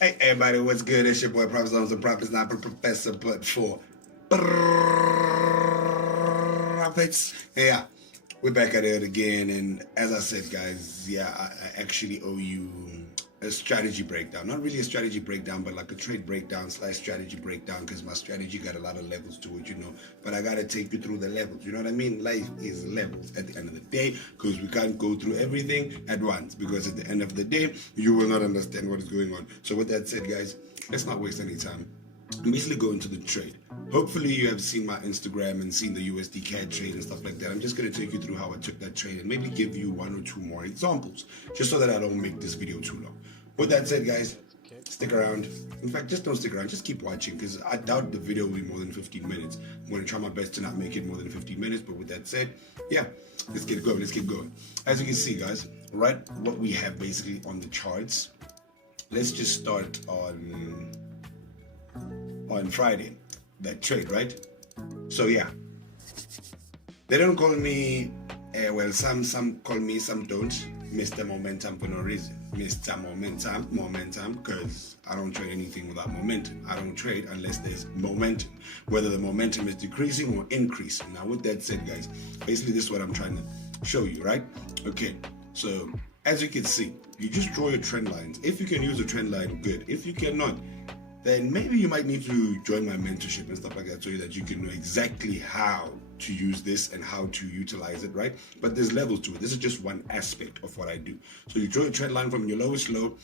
Hey everybody, what's good? It's your boy Prophets on the Prophets, not Professor, but for Prophets. Yeah, we're back at it again, and as I said, guys, yeah, I actually owe you a strategy breakdown. Not really a strategy breakdown, but like a trade breakdown slash strategy breakdown, because my strategy got a lot of levels to it, But I gotta take you through the levels. You know what I mean? Life is levels at the end of the day, because we can't go through everything at once. Because at the end of the day, you will not understand what is going on. So with that said, guys, let's not waste any time. I'm basically going to the trade. Hopefully you have seen my Instagram and seen the USD CAD trade and stuff like that. I'm just going to take you through how I took that trade and maybe give you one or two more examples, just so that I don't make this video too long. With that said, guys, stick around. In fact, just don't stick around, just keep watching, because I doubt the video will be more than 15 minutes. I'm going to try my best to not make it more than 15 minutes, but with that said, yeah, let's get going. As you can see, guys, right, what we have basically on the charts, let's just start on Friday, that trade, right? So yeah, they don't call me, well, some call me, some don't, Mr. Momentum for no reason. Mr. Momentum, because I don't trade anything without momentum. I don't trade unless there's momentum, whether the momentum is decreasing or increasing. Now, with that said, guys, basically this is what I'm trying to show you, right? Okay, so as you can see, you just draw your trend lines. If you can use a trend line, good. If you cannot, then maybe you might need to join my mentorship and stuff like that, so that you can know exactly how to use this and how to utilize it, right? But there's levels to it. This is just one aspect of what I do. So you draw a trend line from your lowest low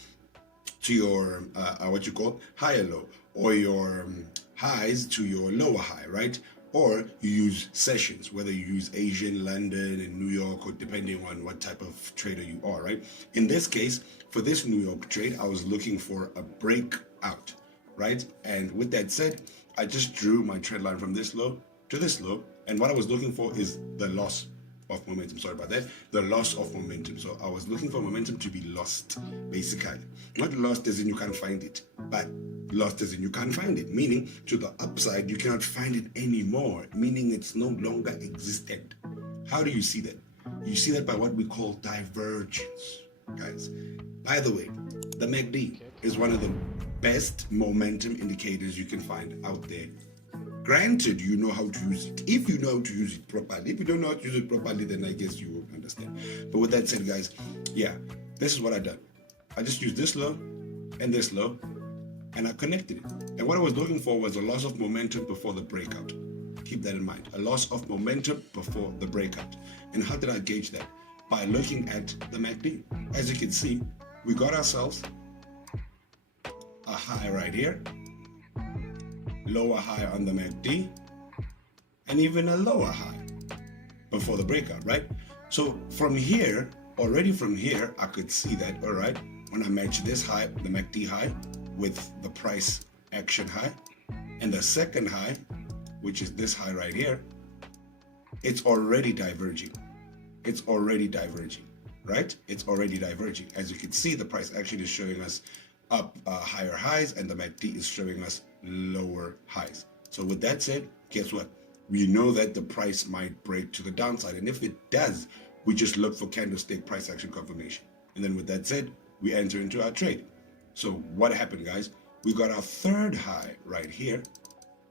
to your what you call higher low, or your highs to your lower high, right? Or you use sessions, whether you use Asian, London, and New York, or depending on what type of trader you are, right? In this case, for this New York trade, I was looking for a breakout, right? And with that said, I just drew my trend line from this low to this low, and what I was looking for is the loss of momentum. Sorry about that. The loss of momentum. So I was looking for momentum to be lost, basically. Not lost as in you can't find it, but lost as in you can't find it, meaning to the upside you cannot find it anymore, meaning it's no longer existent. How do you see that? You see that by what we call divergence, guys. By the way, the MACD is one of the best momentum indicators you can find out there. Granted, you know how to use it. If you know how to use it properly. If you don't know how to use it properly, then I guess you won't understand. But with that said, guys, yeah, this is what I done. I just used this low and this low, and I connected it. And what I was looking for was a loss of momentum before the breakout. Keep that in mind. A loss of momentum before the breakout. And how did I gauge that? By looking at the MACD. As you can see, we got ourselves a high right here, lower high on the MACD, and even a lower high before the breakout, right? So from here, already from here, I could see that, all right, when I match this high, the MACD high, with the price action high, and the second high, which is this high right here, it's already diverging. It's already diverging, right? It's already diverging. As you can see, the price action is showing us up higher highs, and the MACD is showing us lower highs. So with that said, guess what? We know that the price might break to the downside, and if it does, we just look for candlestick price action confirmation. And then with that said, we enter into our trade. So what happened, guys? We got our third high right here,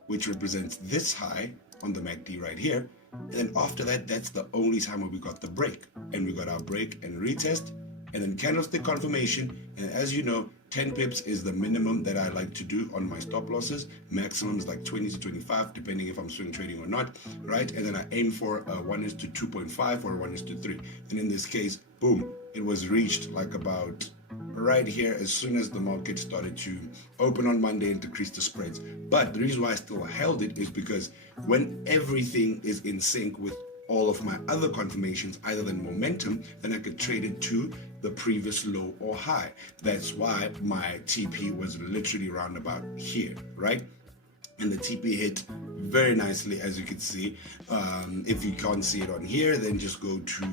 which represents this high on the MACD right here. And then after that, that's the only time where we got the break. And we got our break and retest, and then candlestick confirmation. And as you know, 10 pips is the minimum that I like to do on my stop losses. Maximum is like 20 to 25, depending if I'm swing trading or not, right? And then I aim for a 1:2.5 or a 1:3. And in this case, boom, it was reached like about right here as soon as the market started to open on Monday and decrease the spreads. But the reason why I still held it is because when everything is in sync with all of my other confirmations, either than momentum, then I could trade it to the previous low or high. That's why my TP was literally around about here, right? And the TP hit very nicely, as you can see. If you can't see it on here, then just go to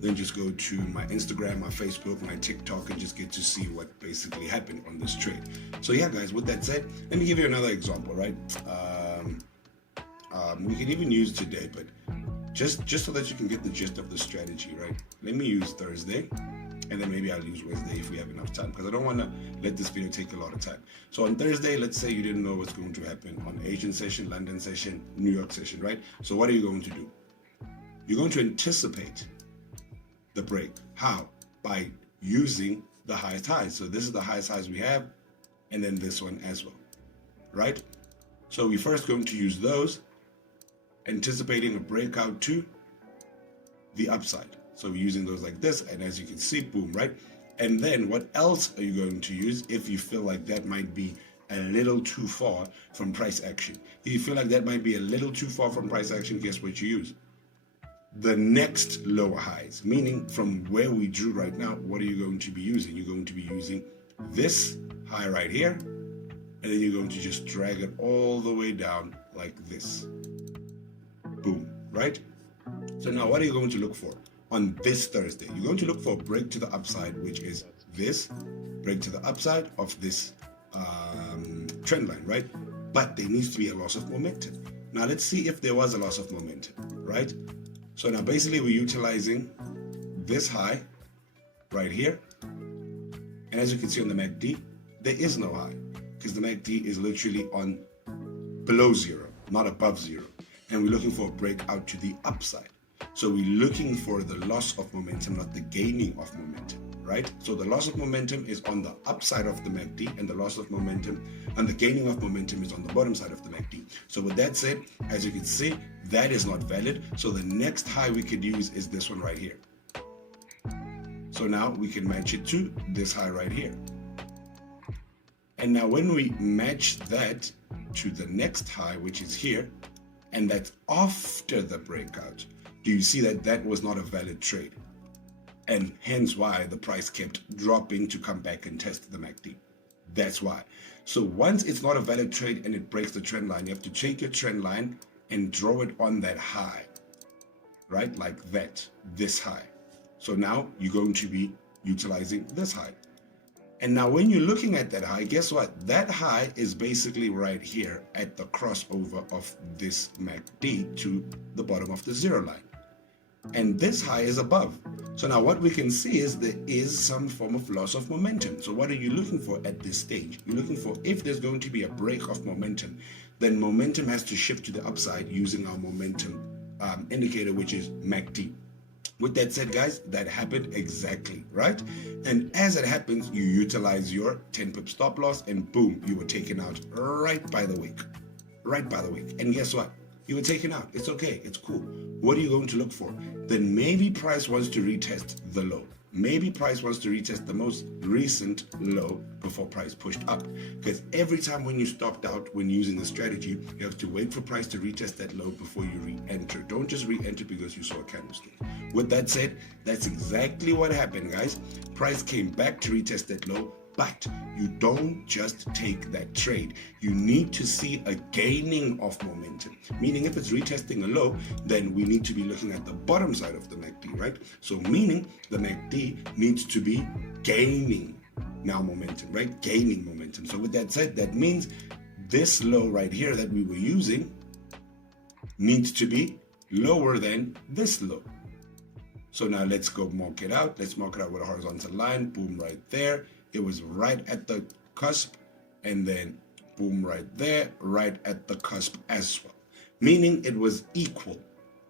then just go to my Instagram, my Facebook, my TikTok, and just get to see what basically happened on this trade. So yeah, guys, with that said, let me give you another example, right? We can even use today, but just so that you can get the gist of the strategy, right? Let me use Thursday. and then maybe I'll use Wednesday if we have enough time, because I don't want to let this video take a lot of time. So on Thursday, let's say you didn't know what's going to happen on Asian session, London session, New York session, right? So what are you going to do? You're going to anticipate the break. How? By using the highest highs. So this is the highest highs we have, and then this one as well, right? So we're first going to use those, anticipating a breakout to the upside. So we're using those like this, and as you can see, boom, right? And then what else are you going to use if you feel like that might be a little too far from price action? If you feel like that might be a little too far from price action, guess what you use? The next lower highs, meaning from where we drew right now, what are you going to be using? You're going to be using this high right here, and then you're going to just drag it all the way down like this. Boom, right? So now what are you going to look for on this Thursday? You're going to look for a break to the upside, which is this break to the upside of this trend line, right? But there needs to be a loss of momentum. Now let's see if there was a loss of momentum, right? So now basically we're utilizing this high right here. And as you can see on the MACD, there is no high, because the MACD is literally on below zero, not above zero. And we're looking for a breakout to the upside. So we're looking for the loss of momentum, not the gaining of momentum, right? So the loss of momentum is on the upside of the MACD, and the loss of momentum and the gaining of momentum is on the bottom side of the MACD. So with that said, as you can see, that is not valid. So the next high we could use is this one right here. So now we can match it to this high right here. And now when we match that to the next high, which is here, and that's after the breakout, do you see that that was not a valid trade? And hence why the price kept dropping to come back and test the MACD. That's why. So once it's not a valid trade and it breaks the trend line, you have to take your trend line and draw it on that high, right? Like that, this high. So now you're going to be utilizing this high. And now when you're looking at that high, guess what? That high is basically right here at the crossover of this MACD to the bottom of the zero line. And this high is above. So now what we can see is there is some form of loss of momentum. So what are you looking for at this stage? You're looking for, if there's going to be a break of momentum, then momentum has to shift to the upside using our momentum indicator, which is MACD. With that said, guys, that happened exactly, right? And as it happens, you utilize your 10 pip stop loss, and boom, you were taken out right by the wick. Right by the wick. And guess what? You were taken out. It's okay. It's cool. What are you going to look for? Then maybe price wants to retest the low. Maybe price wants to retest the most recent low before price pushed up. Because every time when you stopped out when using the strategy, you have to wait for price to retest that low before you re-enter. Don't just re-enter because you saw a candlestick. With that said, that's exactly what happened, guys. Price came back to retest that low, but you don't just take that trade. You need to see a gaining of momentum. Meaning if it's retesting a low, then we need to be looking at the bottom side of the MACD, right? So meaning the MACD needs to be gaining now momentum, right? Gaining momentum. So with that said, that means this low right here that we were using needs to be lower than this low. So now let's go mark it out. Let's mark it out with a horizontal line. Boom, right there. It was right at the cusp, and then boom right there, right at the cusp as well. Meaning it was equal.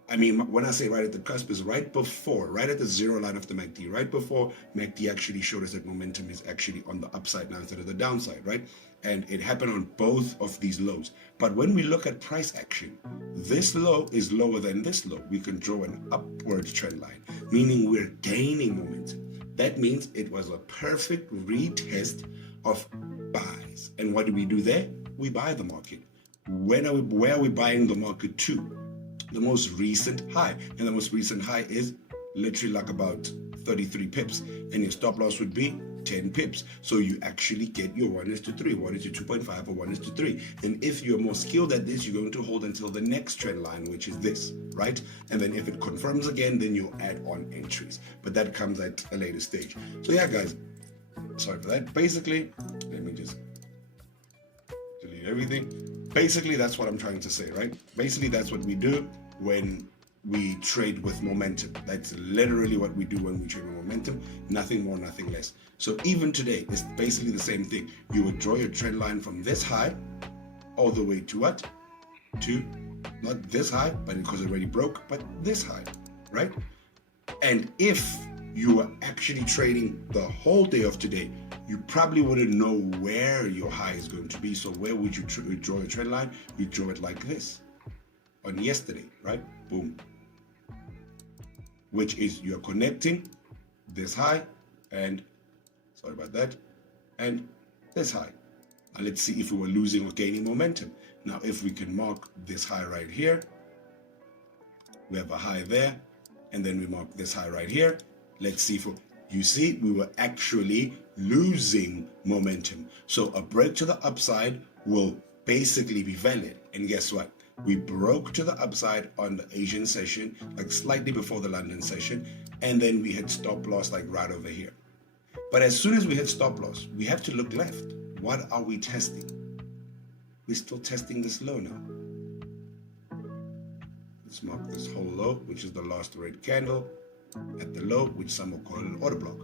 I mean, when I say right at the cusp, is right before, right at the zero line of the MACD, right before MACD actually showed us that momentum is actually on the upside now instead of the downside, right? And it happened on both of these lows. But when we look at price action, this low is lower than this low. We can draw an upward trend line, meaning we're gaining momentum. That means it was a perfect retest of buys. And what do we do there? We buy the market. Where are we buying the market to? The most recent high. And the most recent high is literally like about 33 pips. And your stop loss would be 10 pips. So you actually get your 1:3, 1:2.5 or 1:3. And if you're more skilled at this, you're going to hold until the next trend line, which is this, right? And then if it confirms again, then you'll add on entries. But that comes at a later stage. So yeah, guys, sorry for that. Basically, let me just delete everything. Basically, that's what I'm trying to say, right? Basically, that's what we do when we trade with momentum. That's literally what we do when we trade with momentum. Nothing more, nothing less. So even today, it's basically the same thing. You would draw your trend line from this high all the way to what? To not this high, but because it already broke, but this high, right? And if you were actually trading the whole day of today, you probably wouldn't know where your high is going to be. So where would you draw your trend line? You draw it like this on yesterday, right? Boom. Which is you're connecting this high and, sorry about that, and this high. Now let's see if we were losing or gaining momentum. Now if we can mark this high right here, we have a high there, and then we mark this high right here. Let's see if you see we were actually losing momentum. So a break to the upside will basically be valid. And guess what? We broke to the upside on the Asian session, like slightly before the London session, and then we had stop loss like right over here. But as soon as we hit stop loss, we have to look left. What are we testing? We're still testing this low now. Let's mark this whole low, which is the last red candle at the low, which some will call an order block.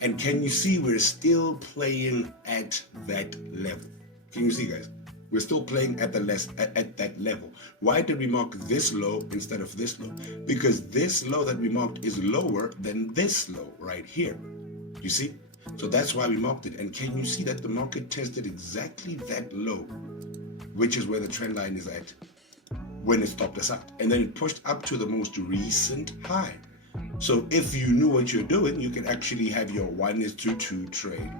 And can you see we're still playing at that level? Can you see, guys? We're still playing at that level. Why did we mark this low instead of this low? Because this low that we marked is lower than this low right here. You see? So that's why we marked it. And can you see that the market tested exactly that low, which is where the trend line is at when it stopped us out? And then it pushed up to the most recent high. So if you knew what you're doing, you can actually have your 1:2 trade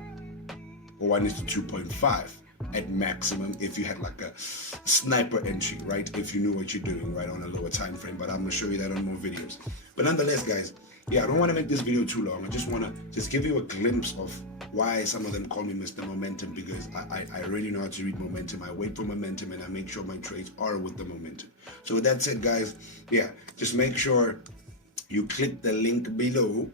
or 1:2.5 at maximum if you had like a sniper entry, right? If you knew what you're doing, right, on a lower time frame. But I'm going to show you that on more videos. But nonetheless, guys, yeah, I don't want to make this video too long. I just want to give you a glimpse of why some of them call me Mr. Momentum, because I really know how to read momentum. I wait for momentum and I make sure my trades are with the momentum. So with that said, guys, yeah, just make sure you click the link below.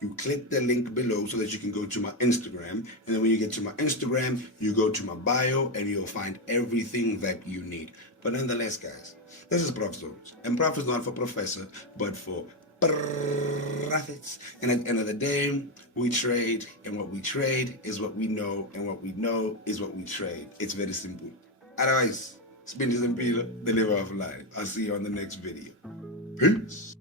You click the link below so that you can go to my Instagram. And then when you get to my Instagram, you go to my bio and you'll find everything that you need. But nonetheless, guys, this is Prof Zones. And Prof is not for professor, but for profits. And at the end of the day, we trade, and what we trade is what we know, and what we know is what we trade. It's very simple. Otherwise, spin this and the liver of life. I'll see you on the next video. Peace.